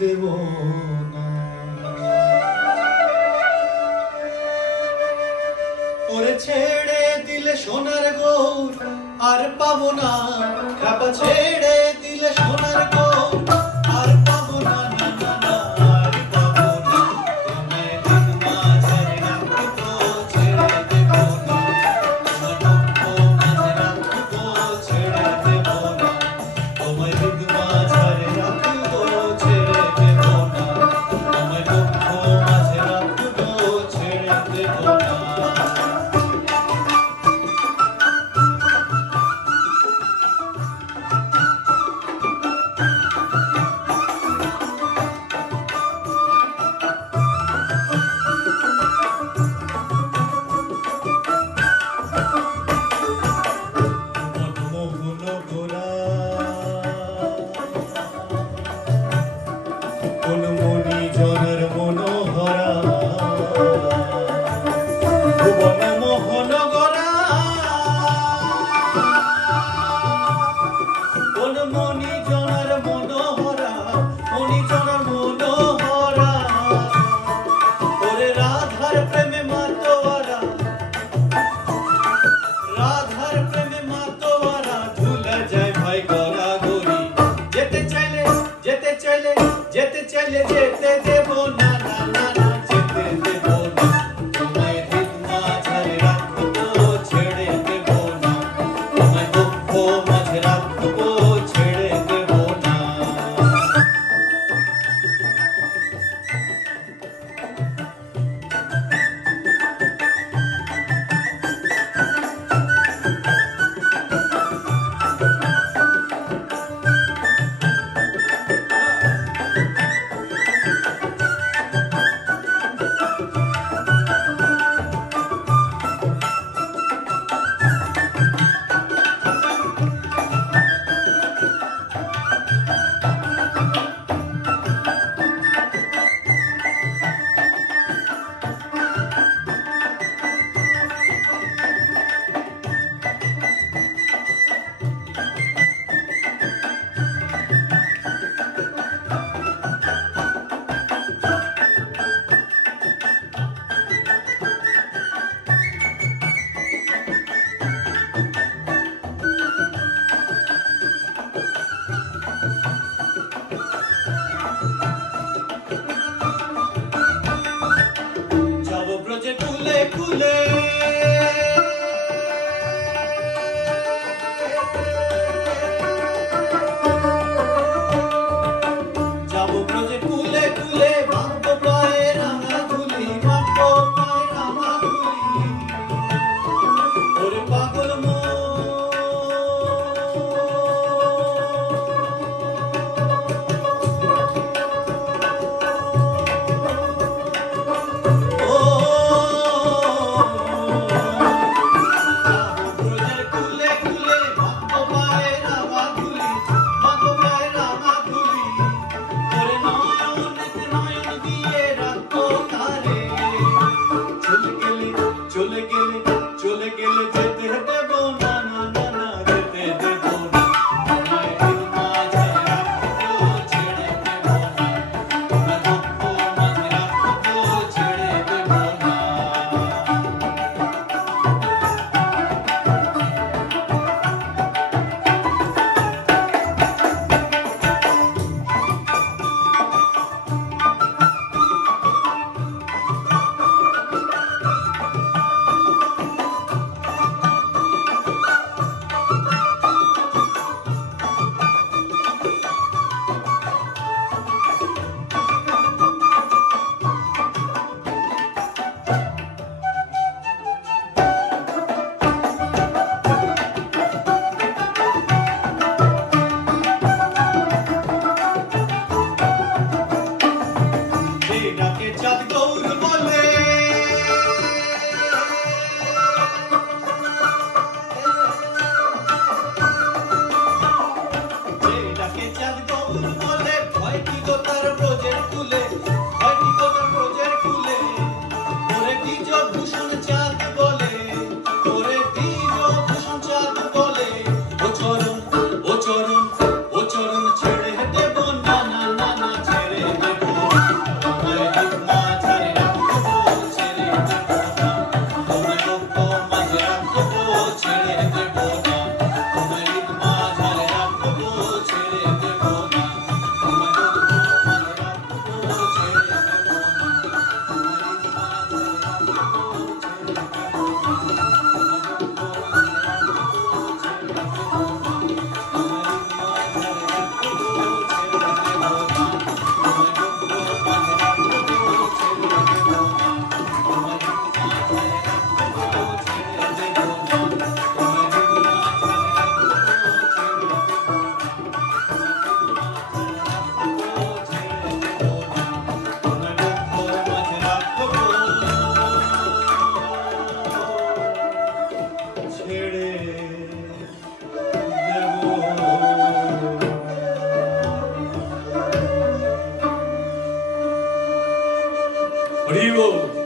দেব না। ওরে ছেড়ে দিলে সোনার গৌর আর পাবো না, খাপা ছেড়ে দিলে সোনার গৌর আর পাবো না, না না না আর পাবো না। তোমায় দিন মাঝারে রাখবো ছেড়ে দেব না, তোমার দুঃখ মাঝে রাখবো ছেড়ে দেব না, তোমায় দিন মাঝারে রাখবো ছেড়ে দেব না, তোমায় দুঃখ মাঝে রাখবো ছেড়ে দেব না। কোন মনি জনের মনোহরা ভুবন মোহন গরা, কোন মনি জনের মনোহরা, মনি জনের মনোহরা, ওরে রাধার প্রেমে মাতোয়ারা, রাধার প্রেমে মাতোয়ারা ঝুলে যায় ভাই গড়া গড়ি। যেতে চাইলে যেতে চাইলে যেতে চাইলে যেতে দেব না, না না না যেতে দেব না, তোমায় দিন মাঝারে রাখবো ছেড়ে দেব না, তোমায় দুঃখ মাঝে রাখবো ছেড়ে দেব না। হরি বল।